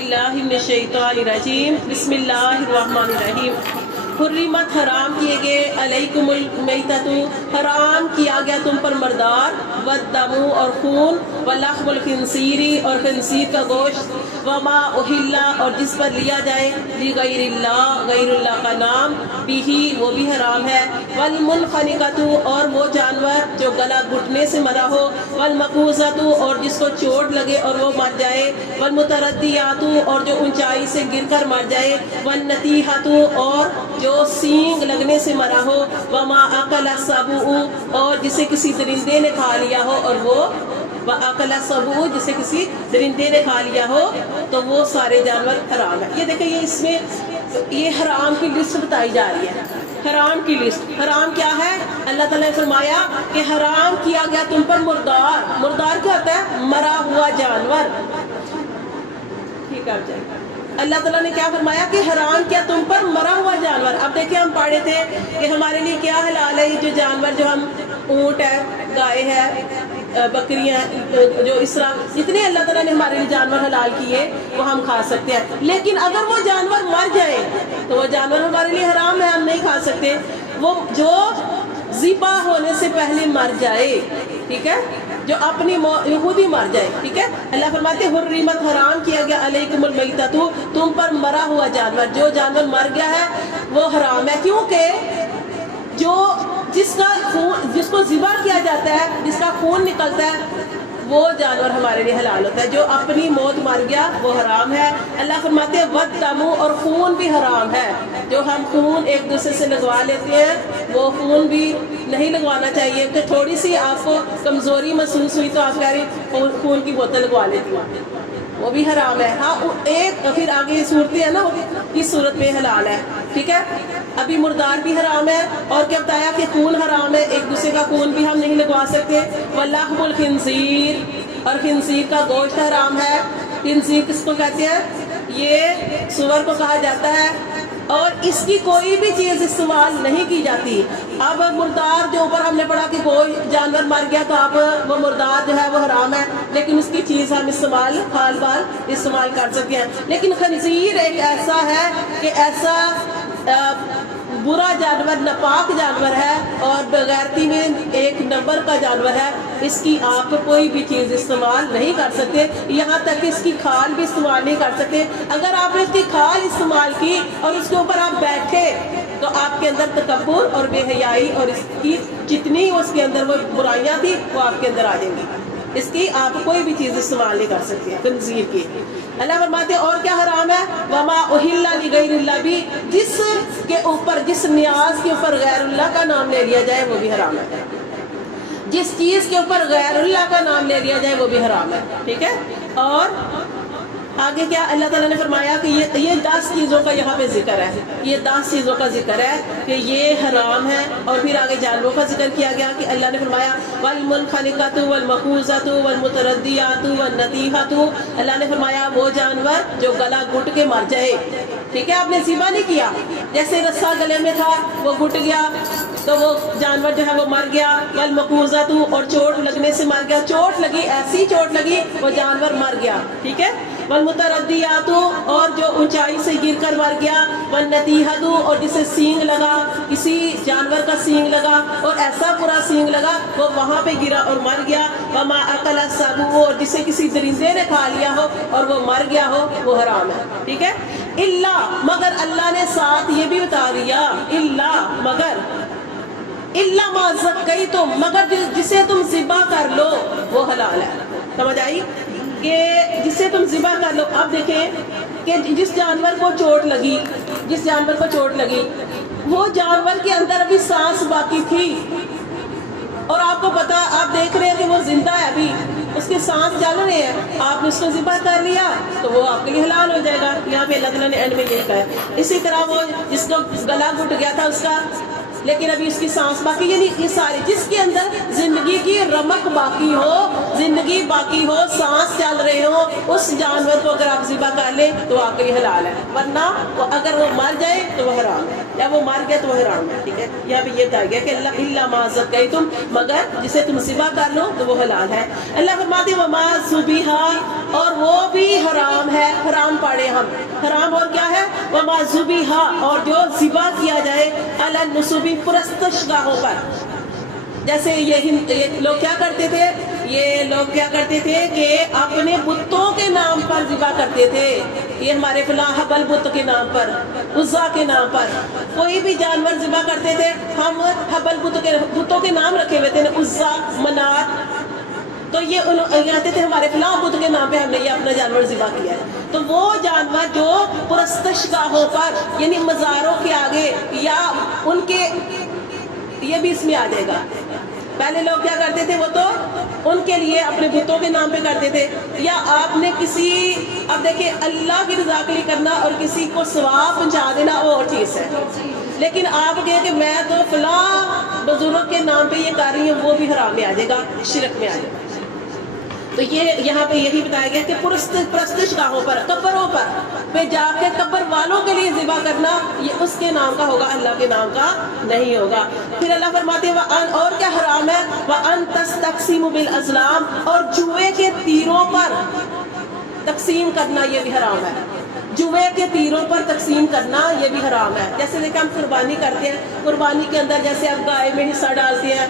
اللہ من الشیطان الرجیم بسم اللہ الرحمن الرحیم حرمت حرام کیے گئے علیکم المیتۃ حرام کیا گیا تم پر مردار والدم اور خون ولحم الخنزیر اور خنزیر کا گوشت وما اہل اور جس پر لیا جائے لغیر اللہ غیر اللہ کا نام بھی وہ بھی حرام ہے والمنخنقۃ اور وہ جانور جو گلا گھٹنے سے مرا ہو والمقوذۃ اور جس کو چوٹ لگے اور وہ مر جائے والمتردیات اور جو اونچائی سے گر کر مر جائے والنتیحۃ اور جو سینگ لگنے سے مرا ہو وما اکل السبع اور جسے کسی درندے نے کھا لیا ہو اور وہ وَأَكَلَ السَّبُعُ جسے کسی درندے نے کھا لیا ہو تو وہ سارے جانور حرام ہے۔ یہ دیکھیں یہ اس میں یہ حرام کی لسٹ بتائی جا رہی ہے۔ حرام کی لسٹ، حرام کیا ہے؟ اللہ تعالیٰ نے فرمایا کہ حرام کیا گیا تم پر مردار۔ مردار کیا ہوتا ہے؟ مرا ہوا جانور۔ ٹھیک ہے جائے اللہ تعالیٰ نے کیا فرمایا کہ حرام کیا تم پر مرا ہوا جانور۔ اب دیکھیں ہم پڑھے تھے کہ ہمارے لیے کیا حلال ہے، یہ جو جانور جو ہم اونٹ ہے، گائے ہے، بکریاں، جو اس طرح جتنے اللہ تعالیٰ نے ہمارے لیے جانور حلال کیے وہ ہم کھا سکتے ہیں، لیکن اگر وہ جانور مر جائے تو وہ جانور ہمارے لیے حرام ہے، ہم نہیں کھا سکتے۔ وہ جو ذبح ہونے سے پہلے مر جائے، ٹھیک ہے، جو اپنی خود ہی مر جائے، ٹھیک ہے۔ اللہ فرماتے ہیں حرمت حرام کیا گیا علیکم المیتۃ تم پر مرا ہوا جانور، جو جانور مر گیا ہے وہ حرام ہے، کیونکہ جو جس کو ذبح کیا جاتا ہے، جس کا خون نکلتا ہے وہ جانور ہمارے لیے حلال ہوتا ہے۔ جو اپنی موت مر گیا وہ حرام ہے۔ اللہ فرماتے ہیں والدم اور خون بھی حرام ہے۔ جو ہم خون ایک دوسرے سے لگوا لیتے ہیں وہ خون بھی نہیں لگوانا چاہیے، کہ تھوڑی سی آپ کو کمزوری محسوس ہوئی تو آپ کہہ رہی خون کی بوتل لگوا لیتی ہیں، وہ بھی حرام ہے۔ ہاں ایک پھر آگے صورتیں ہیں نا، اس صورت میں حلال ہے، ٹھیک ہے۔ ابھی مردار بھی حرام ہے، اور کیا بتایا کہ خون حرام ہے، ایک دوسرے کا خون بھی ہم نہیں لگوا سکتے۔ ولحم الخنزیر اور خنزیر کا گوشت حرام ہے۔ خنزیر کس کو کہتے ہیں؟ یہ سور کو کہا جاتا ہے، اور اس کی کوئی بھی چیز استعمال نہیں کی جاتی۔ اب مردار جو اوپر ہم نے پڑھا کہ کوئی جانور مر گیا تو آپ وہ مردار جو ہے وہ حرام ہے، لیکن اس کی چیز ہم استعمال حال بال استعمال کر سکتے ہیں۔ لیکن خنزیر ایک ایسا ہے کہ ایسا برا جانور، ناپاک جانور ہے، اور بغیرتی میں ایک نمبر کا جانور ہے، اس کی آپ کوئی بھی چیز استعمال نہیں کر سکتے، یہاں تک اس کی کھال بھی استعمال نہیں کر سکتے۔ اگر آپ نے اس کی کھال استعمال کی اور اس کے اوپر آپ بیٹھے تو آپ کے اندر تکبر اور بے حیائی اور اس کی جتنی اس کے اندر وہ برائیاں تھی وہ آپ کے اندر آ جائیں گی۔ اس کی آپ کوئی بھی چیز استعمال نہیں کر سکتے خنزیر کی۔ اللہ فرماتے ہیں اور کیا حرام ہے؟ وما اہل لغیر اللہ بھی جس کے اوپر، جس نیاز کے اوپر غیر اللہ کا نام لے لیا جائے وہ بھی حرام ہے۔ جس چیز کے اوپر غیر اللہ کا نام لے لیا جائے وہ بھی حرام ہے، ٹھیک ہے۔ اور آگے کیا اللہ تعالیٰ نے فرمایا کہ یہ 10 چیزوں کا یہاں پہ ذکر ہے، یہ 10 چیزوں کا ذکر ہے کہ یہ حرام ہے، اور پھر آگے جانوروں کا ذکر کیا گیا کہ اللہ نے فرمایا والمنخنقۃ والمقوذۃ والمتردیات والنطیحۃ، اللہ نے فرمایا وہ جانور جو گلا گھٹ کے مر جائے، ٹھیک ہے، آپ نے ذبح نہیں کیا، جیسے رسا گلے میں تھا وہ گھٹ گیا تو وہ جانور جو ہے وہ مر گیا، والمقوذۃ اور چوٹ لگنے سے مر گیا، چوٹ لگی، ایسی چوٹ لگی وہ جانور مر گیا، ٹھیک ہے۔ والمتردیات اور جو اونچائی سے گر کر مر گیا، والنطیحۃ اور جسے سینگ لگا، کسی جانور کا سینگ لگا اور ایسا پورا سینگ لگا وہ وہاں پہ گرا اور مر گیا، وما اکل السبع اور جسے کسی درندے نے کھا لیا ہو اور وہ مر گیا ہو وہ حرام ہے، ٹھیک ہے۔ الا مگر اللہ نے ساتھ یہ بھی بتا دیا، الا مگر، الا ما ذکیتم مگر جسے تم ذبح کر لو وہ حلال ہے۔ سمجھ آئی کہ جسے تم ذبح کر لو۔ اب دیکھیں کہ جس جانور کو چوٹ لگی، جس جانور کو چوٹ لگی وہ جانور کے اندر ابھی سانس باقی تھی، اور آپ کو پتا، آپ دیکھ رہے ہیں کہ وہ زندہ ہے، ابھی اس کے سانس چل رہے ہیں، آپ نے اس کو ذبح کر لیا تو وہ آپ کے لیے حلال ہو جائے گا۔ یہاں پہ اللہ تعالیٰ نے اینڈ میں یہی کہا ہے۔ اسی طرح وہ جس کو گلا گھٹ گیا تھا اس کا لیکن ابھی اس کی سانس باقی، یعنی یہ ساری جس کے اندر زندگی کی رمق باقی ہو، زندگی باقی ہو، سانس چل رہے ہو، اس جانور کو اگر آپ ذبح کر لیں تو واقعی حلال ہے، ورنہ اگر وہ مر جائے تو وہ حرام ہے، یا وہ مر گیا تو وہ حرام ہے. ٹھیک ہے، یہاں پہ یہ بتایا گیا کہ اللہ ما ذکیتم، مگر جسے تم ذبح کر لو تو وہ حلال ہے. اللہ فرماتے وما ذبیحا، اور وہ بھی حرام ہے، حرام پاڑے ہم، حرام اور کیا ہے، وما ذبیحا، اور جو ذبح کیا جائے علی النصب، پرستش گاہوں پر. جیسے یہ لوگ کیا کرتے تھے، یہ لوگ کیا کرتے تھے کہ اپنے بتوں کے نام پر ذبح کرتے تھے. یہ ہمارے فلاں حبل بت کے نام پر، عزا کے نام پر کوئی بھی جانور ذبح کرتے تھے، ہم حبل بتوں کے نام رکھے ہوئے تھے، عزا، منات، تو یہ کہتے تھے ہمارے فلاں بت کے نام پہ ہم نے یہ اپنا جانور ذبح کیا ہے. تو وہ جانور جو پرستش گاہوں پر، یعنی مزاروں کے آگے یا ان کے، یہ بھی اس میں آ جائے گا. پہلے لوگ کیا کرتے تھے، وہ تو ان کے لیے اپنے بتوں کے نام پہ کرتے تھے، یا آپ نے کسی، اب دیکھیں اللہ کی رضا کے لیے کرنا اور کسی کو ثواب پہنچا دینا وہ اور چیز ہے. لیکن آپ کہیں کہ میں تو فلاں بزرگ کے نام پہ یہ کر رہی ہوں، وہ بھی حرام میں آ جائے گا، شرک میں آ جائے گا. تو یہ یہاں پہ یہی بتایا گیا کہ پرستش گاہوں پر، قبروں پر جا کے قبر والوں کے لیے ذبح کرنا، یہ اس کے نام کا ہوگا، اللہ کے نام کا نہیں ہوگا. پھر اللہ فرماتے ہیں اور کیا حرام ہے، وَأَن تَسْتَقْسِمُوا بِالْأَزْلَامِ، اور جوئے کے تیروں پر تقسیم کرنا یہ بھی حرام ہے. جوئے کے تیروں پر تقسیم کرنا یہ بھی حرام ہے. جیسے دیکھیں ہم قربانی کرتے ہیں، قربانی کے اندر جیسے آپ گائے میں حصہ ڈالتے ہیں،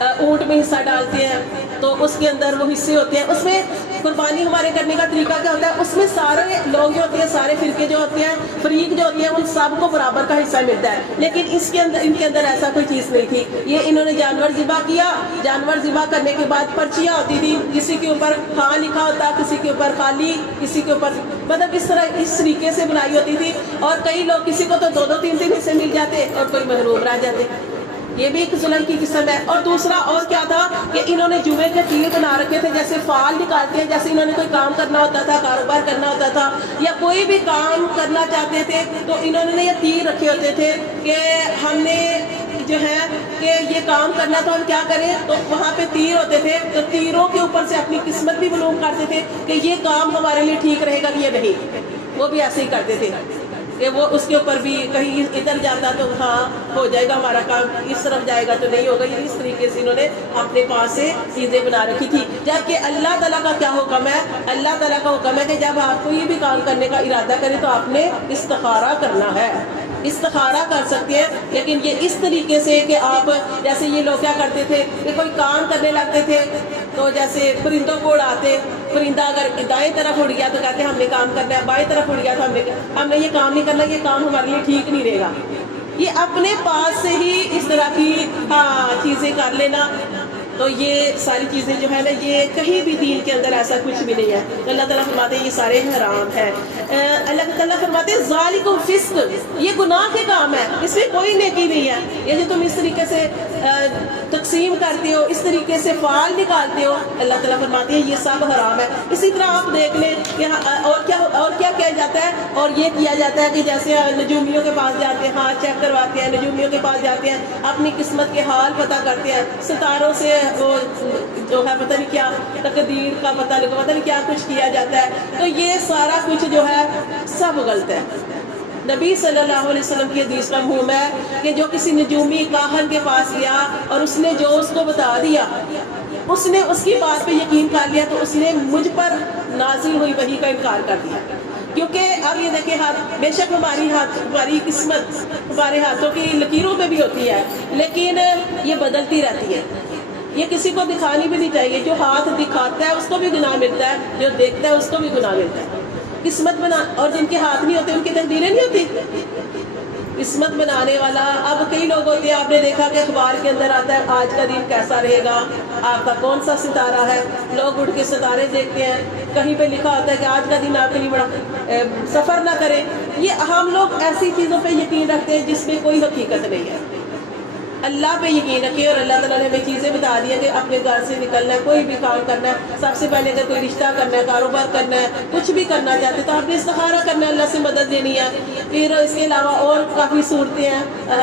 اونٹ میں حصہ ڈالتے ہیں، تو اس کے اندر وہ حصے ہوتے ہیں. اس میں قربانی ہمارے کرنے کا طریقہ کیا ہوتا ہے، اس میں سارے لوگ جو ہوتے ہیں، سارے فرقے جو ہوتے ہیں، فریق جو ہوتے ہیں، ان سب کو برابر کا حصہ ملتا ہے. لیکن اس کے اندر، ان کے اندر ایسا کوئی چیز نہیں تھی. یہ انہوں نے جانور ذبح کیا، جانور ذبح کرنے کے بعد پرچیاں ہوتی تھی، کسی کے اوپر خاں لکھا ہوتا، کسی کے اوپر خالی، کسی کے اوپر، مطلب اس طرح اس طریقے سے بنائی ہوتی تھی. اور کئی لوگ، کسی کو تو 2-2 3-3 حصے مل جاتے اور کوئی محروم رہ جاتے. یہ بھی ایک ظلم کی قسم ہے. اور دوسرا اور کیا تھا کہ انہوں نے جوئے کے تیر بنا رکھے تھے، جیسے فال نکالتے ہیں، جیسے انہوں نے کوئی کام کرنا ہوتا تھا، کاروبار کرنا ہوتا تھا، یا کوئی بھی کام کرنا چاہتے تھے، تو انہوں نے یہ تیر رکھے ہوتے تھے کہ ہم نے جو ہے کہ یہ کام کرنا تو ہم کیا کریں. تو وہاں پہ تیر ہوتے تھے، تو تیروں کے اوپر سے اپنی قسمت بھی معلوم کرتے تھے کہ یہ کام ہمارے لیے ٹھیک رہے گا کہ یہ نہیں. وہ بھی ایسے ہی کرتے تھے کہ وہ اس کے اوپر بھی کہیں ادھر جاتا تو ہاں ہو جائے گا ہمارا کام، اس طرف جائے گا تو نہیں ہوگا. یہ اس طریقے سے انہوں نے اپنے پاس سے چیزیں بنا رکھی تھی. جبکہ اللہ تعالیٰ کا کیا حکم ہے، اللہ تعالیٰ کا حکم ہے کہ جب آپ کو یہ بھی کام کرنے کا ارادہ کرے تو آپ نے استخارہ کرنا ہے. استخارہ کر سکتے ہیں، لیکن یہ اس طریقے سے کہ آپ، جیسے یہ لوگ کیا کرتے تھے کہ کوئی کام کرنے لگتے تھے تو جیسے پرندوں کو اڑاتے، پرندہ اگر دائیں طرف اڑ گیا تو کہتے ہیں ہم نے کام کرنا ہے، بائیں طرف اڑ گیا تو ہم نے یہ کام نہیں کرنا، یہ کام ہمارے لیے ٹھیک نہیں رہے گا. یہ اپنے پاس سے ہی اس طرح کی چیزیں کر لینا، تو یہ ساری چیزیں جو ہے نا، یہ کہیں بھی دین کے اندر ایسا کچھ بھی نہیں ہے. اللہ تعالیٰ فرماتے ہیں یہ سارے حرام ہے. اللہ تعالیٰ فرماتے ہیں ذالکم فسق، یہ گناہ کے کام ہے، اس میں کوئی نیکی نہیں ہے. یہ جو تم اس طریقے سے تقسیم کرتے ہو، اس طریقے سے فعال نکالتے ہو، اللہ تعالیٰ فرماتے ہیں یہ سب حرام ہے. اسی طرح آپ دیکھ لیں کہ اور کیا کیا جاتا ہے، اور یہ کیا جاتا ہے کہ جیسے نجومیوں کے پاس جاتے ہیں، ہاتھ چیک کرواتے ہیں، نجومیوں کے پاس جاتے ہیں، اپنی قسمت کے حال پتہ کرتے ہیں، ستاروں سے وہ جو ہے پتہ نہیں کیا تقدیر کا پتہ لگا، پتہ نہیں کیا کچھ کیا جاتا ہے. تو یہ سارا کچھ جو ہے سب غلط ہے. نبی صلی اللہ علیہ وسلم کی حدیث میں مفہوم ہے کہ جو کسی نجومی کاہن کے پاس گیا اور اس نے جو اس کو بتا دیا، اس نے اس کی بات پہ یقین کر لیا، تو اس نے مجھ پر نازل ہوئی وحی کا انکار کر دیا. کیونکہ اب یہ دیکھیں، بے شک ہماری قسمت ہمارے ہاتھوں کی لکیروں پہ بھی ہوتی ہے، لیکن یہ بدلتی رہتی ہے. یہ کسی کو دکھانی بھی نہیں چاہیے. جو ہاتھ دکھاتا ہے اس کو بھی گناہ ملتا ہے، جو دیکھتا ہے اس کو بھی گناہ ملتا ہے. قسمت بنا، اور جن کے ہاتھ نہیں ہوتے ان کی تقدیریں نہیں ہوتی. قسمت بنانے والا، اب کئی لوگ ہوتے ہیں، آپ نے دیکھا کہ اخبار کے اندر آتا ہے آج کا دن کیسا رہے گا، آپ کا کون سا ستارہ ہے. لوگ اٹھ کے ستارے دیکھتے ہیں، کہیں پہ لکھا ہوتا ہے کہ آج کا دن آپ کے لیے بڑا سفر نہ کریں. یہ ہم لوگ ایسی چیزوں پہ یقین رکھتے ہیں جس میں کوئی حقیقت نہیں ہے. اللہ پہ یقین رکھیں، اور اللہ تعالیٰ نے ہمیں چیزیں بتا دی ہیں کہ اپنے گھر سے نکلنا ہے، کوئی بھی کام کرنا ہے، سب سے پہلے اگر کوئی رشتہ کرنا ہے، کاروبار کرنا ہے، کچھ بھی کرنا چاہتے تو آپ نے استخارہ کرنا ہے، اللہ سے مدد لینی ہے۔ پھر اس کے علاوہ اور کافی صورتیں ہیں،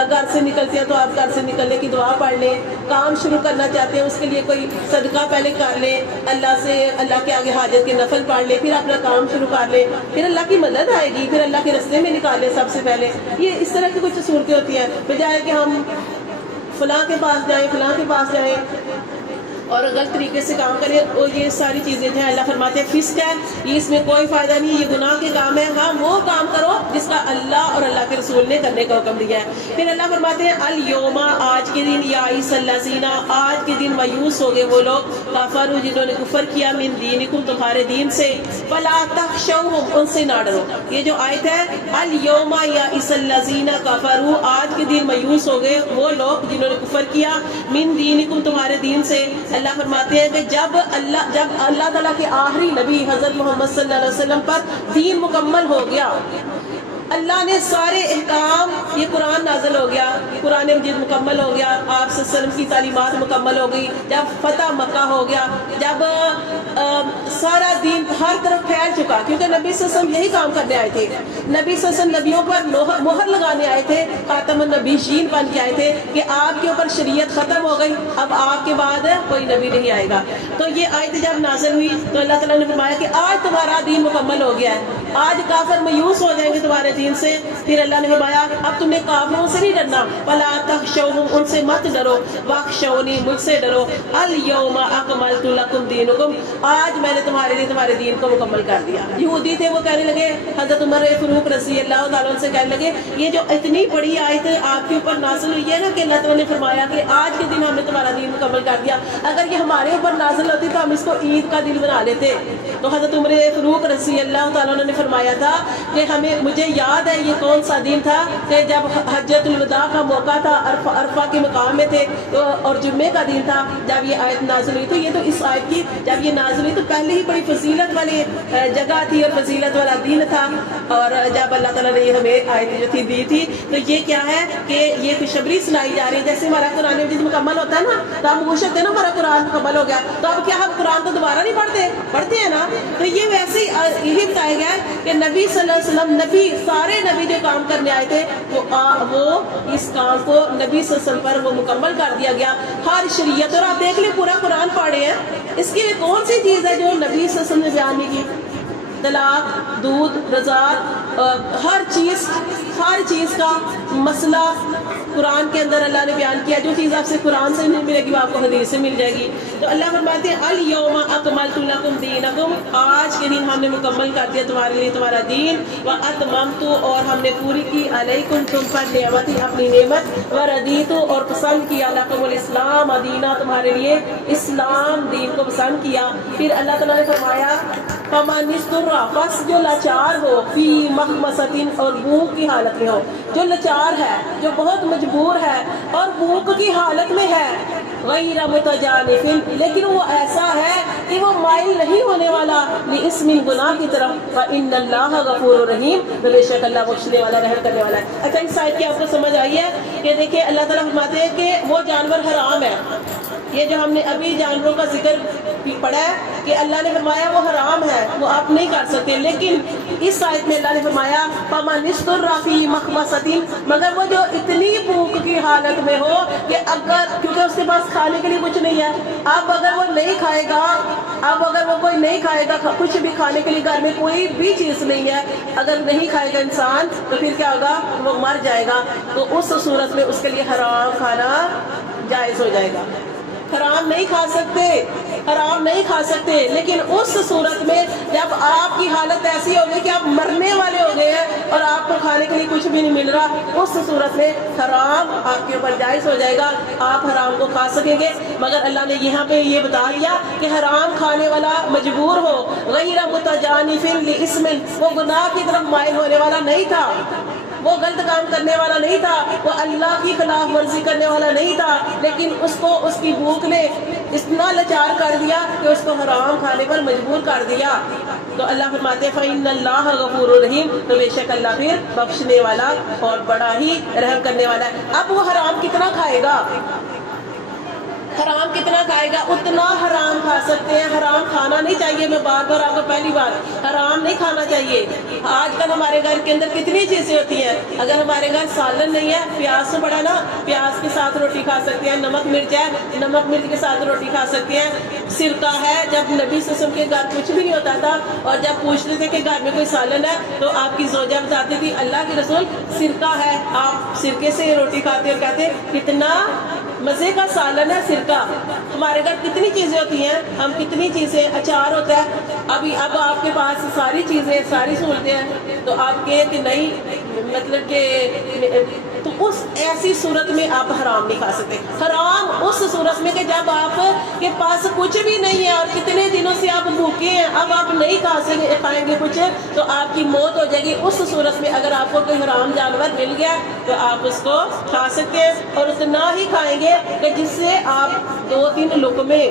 گھر سے نکلتے ہیں تو آپ گھر سے نکلنے کی دعا پڑھ لیں، کام شروع کرنا چاہتے ہیں اس کے لیے کوئی صدقہ پہلے کر لیں، اللہ کے آگے حاجت کے نفل پڑھ لیں، پھر اپنا کام شروع کر لیں، پھر اللہ کی مدد آئے گی، پھر اللہ کے راستے میں نکالیں سب سے پہلے۔ یہ اس طرح کی کچھ صورتیں ہوتی ہیں، بجائے کہ ہم فلاں کے پاس جائیں، فلاں کے پاس جائیں اور غلط طریقے سے کام کریں، اور یہ ساری چیزیں جو ہیں اللہ فرماتے ہیں فسق ہے، یہ اس میں کوئی فائدہ نہیں، یہ گناہ کے کام ہے۔ ہاں وہ کام کرو جس کا اللہ اور اللہ کے رسول نے کرنے کا حکم دیا ہے۔ پھر اللہ فرماتے ہیں الیوم، آج کے دن، یا الذین، آج کے دن مایوس ہو گئے وہ لوگ، کفروا، جنہوں نے کفر کیا، من دینکم، تمہارے دین سے، فلا تخشوہم، ان سے نہ ڈرو۔ یہ جو آیت ہے الیوم یا الذین کفروا، آج کے دن مایوس ہو گئے وہ لوگ جنہوں نے کفر کیا، من دینکم، تمہارے دین سے۔ اللہ فرماتے ہیں کہ جب اللہ تعالیٰ کے آخری نبی حضرت محمد صلی اللہ علیہ وسلم پر دین مکمل ہو گیا، اللہ نے سارے احکام، یہ قرآن نازل ہو گیا، قرآن مجید مکمل ہو گیا، آپ صلی اللہ علیہ وسلم کی تعلیمات مکمل ہو گئی، جب فتح مکہ ہو گیا، جب سارا دین ہر طرف پھیل چکا، کیونکہ نبی صلی اللہ علیہ وسلم یہی کام کرنے آئے تھے، نبی صلی اللہ علیہ وسلم نبیوں پر مہر لگانے آئے تھے، خاتم النبیین بن کے آئے تھے کہ آپ کے اوپر شریعت ختم ہو گئی، اب آپ کے بعد کوئی نبی نہیں آئے گا۔ تو یہ آیت جب نازل ہوئی تو اللہ تعالیٰ نے فرمایا کہ آج تمہارا دین مکمل ہو گیا ہے، آج کافر مایوس ہو جائیں گے تمہارے دین سے۔ پھر اللہ نے فرمایا اب تم نے کافروں سے نہیں ڈرنا، فلا تخشوہم، ان سے مت ڈرو، واخشونی، مجھ سے ڈرو، الیوم اکملت لکم دینکم، آج میں نے تمہارے لیے تمہارے دین کو مکمل کر دیا۔ یہودی تھے، وہ کہنے لگے، حضرت عمر فاروق رضی اللہ تعالیٰ عنہ سے کہنے لگے یہ جو اتنی بڑی آیت آپ کے اوپر نازل ہوئی ہے نا کہ اللہ تعالیٰ نے فرمایا کہ آج کے دن ہم نے تمہارا دین مکمل کر دیا، اگر یہ ہمارے اوپر نازل ہوتی تو ہم اس کو عید کا دن بنا لیتے۔ تو حضرت عمر فاروق رضی اللہ تعالیٰ عنہ نے فرمایا تھا کہ مجھے یاد ہے یہ کون سا دن تھا کہ جب حجۃ الوداع کا موقع تھا، عرفہ کے مقام میں تھے اور جمعے کا دن تھا جب یہ آیت نازل ہوئی۔ تو یہ تو اس آیت کی جب یہ نازل ہوئی تو پہلے ہی بڑی فضیلت والی جگہ تھی اور فضیلت والا دن تھا، اور جب اللہ تعالیٰ نے ہمیں آیت جو تھی دی تھی تو یہ کیا ہے کہ یہ خوشخبری سنائی جا رہی ہے۔ جیسے ہمارا قرآن مجید مکمل ہوتا ہے نا تو ہم خوش ہوتے ہیں نا ہمارا قرآن مکمل ہو گیا، تو اب کیا ہم قرآن تو دوبارہ نہیں پڑھتے ہیں نا؟ تو یہ ویسے یہی بتایا گیا ہے کہ نبی صلی اللہ علیہ وسلم، سارے نبی جو کام کرنے آئے تھے وہ اس کام کو نبی صلی اللہ علیہ وسلم پر وہ مکمل کر دیا گیا، ہر شریعت۔ اور آپ دیکھ لیں پورا قرآن پڑھے ہیں، اس کی کون سی چیز ہے جو نبی صلی اللہ علیہ وسلم نے بیان نہیں کی؟ طلاق، دودھ، رضاعت، ہر چیز کا مسئلہ قرآن کے اندر اللہ نے بیان کیا۔ جو چیز آپ سے قرآن سے نہیں ملے گی وہ آپ کو حدیث سے مل جائے گی۔ تو اللہ فرماتے ہیں الیوم اکملت لکم دینکم، آج کے دن ہم نے مکمل کر دیا تمہارے لیے تمہارا دین، واتممت، اور ہم نے پوری کی، علیکم، تم پر، نعمتی، اپنی نعمت، ورضیت، اور پسند کیا، لکم الاسلام دینا، تمہارے لیے اسلام دین کو پسند کیا۔ پھر اللہ تعالیٰ نے فرمایا فمن اضطر، بس جو لاچار ہو، فی مخمصۃ، اور بھوک کی حالت میں ہو، جو لاچار ہے، جو بہت مجبور ہے اور بھوک کی حالت میں ہے، غیر متجانف، لیکن وہ ایسا ہے کہ وہ مائل نہیں ہونے والا لاسم، گناہ کی طرف، فإن اللہ غفور رحیم، بے شک اللہ بخشنے والا، رحم کرنے والا ہے۔ اچھا اس آیت کی آپ کو سمجھ آئی ہے کہ دیکھیں اللہ تعالیٰ فرماتے ہیں کہ وہ جانور حرام ہے، یہ جو ہم نے ابھی جانوروں کا ذکر پڑھا ہے کہ اللہ نے فرمایا وہ حرام ہے، وہ آپ نہیں کر سکتے، لیکن اس آیت میں اللہ نے فرمایا فمن اضطر فی مخمصۃ، مگر وہ جو اتنی بھوک کی حالت میں ہو کہ اگر، کیونکہ اس کے پاس کھانے کے لیے کچھ نہیں ہے، اب اگر وہ نہیں کھائے گا، کوئی نہیں کھائے گا کچھ بھی، کھانے کے لیے گھر میں کوئی بھی چیز نہیں ہے، اگر نہیں کھائے گا انسان تو پھر کیا ہوگا؟ وہ مر جائے گا۔ تو اس صورت میں اس کے لیے حرام کھانا جائز ہو جائے گا۔ حرام نہیں کھا سکتے، لیکن اس صورت میں جب آپ کی حالت ایسی ہوگی کہ آپ مرنے والے ہو گئے ہیں اور آپ کو کھانے کے لیے کچھ بھی نہیں مل رہا، اس صورت میں حرام آپ کے اوپر جائز ہو جائے گا، آپ حرام کو کھا سکیں گے۔ مگر اللہ نے یہاں پہ یہ بتا دیا کہ حرام کھانے والا مجبور ہو، غیر متجانف لاسم، وہ گناہ کی طرف مائل ہونے والا نہیں تھا، وہ غلط کام کرنے والا نہیں تھا، وہ اللہ کی خلاف ورزی کرنے والا نہیں تھا، لیکن اس کو اس کی بھوک نے اتنا لاچار کر دیا کہ اس کو حرام کھانے پر مجبور کر دیا۔ تو اللہ فرماتے ہیں فَإِنَّ اللَّهَ غَفُورٌ رَحِيمٌ، تو بے شک اللہ پھر بخشنے والا اور بڑا ہی رحم کرنے والا ہے۔ اب وہ حرام کتنا کھائے گا؟ حرام کتنا کھائے گا؟ اتنا حرام کھا سکتے ہیں۔ حرام کھانا نہیں چاہیے، میں بار بار آپ کو پہلی بار حرام نہیں کھانا چاہیے۔ آج کل ہمارے گھر کے اندر کتنی چیزیں ہوتی ہیں، اگر ہمارے گھر سالن نہیں ہے، پیاز تو پڑا نا، پیاز کے ساتھ روٹی کھا سکتے ہیں، نمک مرچ ہے، نمک مرچ کے ساتھ روٹی کھا سکتے ہیں، سرکہ ہے۔ جب نبی صلی اللہ علیہ وسلم کے گھر کچھ بھی نہیں ہوتا تھا اور جب پوچھتے تھے کہ گھر میں کوئی سالن ہے تو آپ کی زوجہ بتاتی تھی اللہ کے رسول سرکہ ہے، آپ سرکے سے روٹی کھاتے اور کہتے کتنا مزے کا سالن ہے سرکہ۔ ہمارے گھر کتنی چیزیں ہوتی ہیں، ہم کتنی چیزیں، اچار ہوتا ہے، اب آپ کے پاس ساری چیزیں، ساری سہولتیں ہیں، تو آپ کہیں کہ نہیں، مطلب کہ تو اس ایسی صورت میں آپ حرام نہیں کھا سکتے۔ حرام اس صورت میں کہ جب آپ کے پاس کچھ بھی نہیں ہے اور کتنے دنوں سے آپ بھوکے ہیں، اب آپ نہیں کھائیں گے کچھ تو آپ کی موت ہو جائے گی۔ اس صورت میں اگر آپ کو کوئی حرام جانور مل گیا تو آپ اس کو کھا سکتے ہیں، اور اتنا ہی کھائیں گے کہ جس سے آپ 2-3 لقمے۔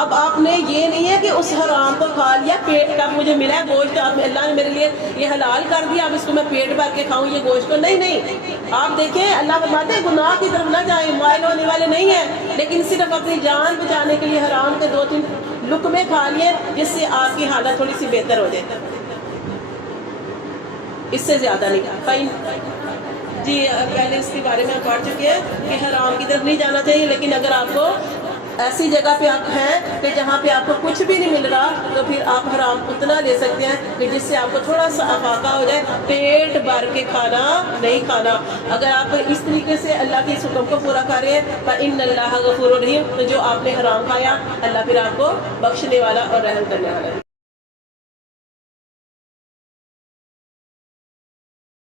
اب آپ نے یہ نہیں ہے کہ اس حرام کو کھا لیا، پیٹ کا مجھے ملا ہے گوشت، اللہ نے میرے لیے یہ حلال کر دیا، اب اس کو میں پیٹ بھر کے کھاؤں یہ گوشت کو، نہیں۔ آپ دیکھیں اللہ فرماتے ہیں گناہ کی طرف نہ جائیں، مائل ہونے والے نہیں ہیں، لیکن صرف اپنی جان بچانے کے لیے حرام کے 2-3 لقمے کھا لیے جس سے آپ کی حالت تھوڑی سی بہتر ہو جائے، اس سے زیادہ نہیں۔ جی پہلے اس کے بارے میں ہم پڑھ چکے ہیں کہ حرام کی طرف نہیں جانا چاہیے، لیکن اگر آپ کو ایسی جگہ پہ آپ ہیں کہ جہاں پہ آپ کو کچھ بھی نہیں مل رہا تو پھر آپ حرام اتنا لے سکتے ہیں کہ جس سے آپ کو تھوڑا سا افاقہ ہو جائے، پیٹ بھر کے کھانا نہیں کھانا۔ اگر آپ اس طریقے سے اللہ کے اس حکم کو پورا کر رہے ہیں فَإِنَّ اللَّهَ غَفُورٌ رَحِيمٌ، تو جو آپ نے حرام کھایا اللہ پھر آپ کو بخشنے والا اور رحم کرنے والا ہے۔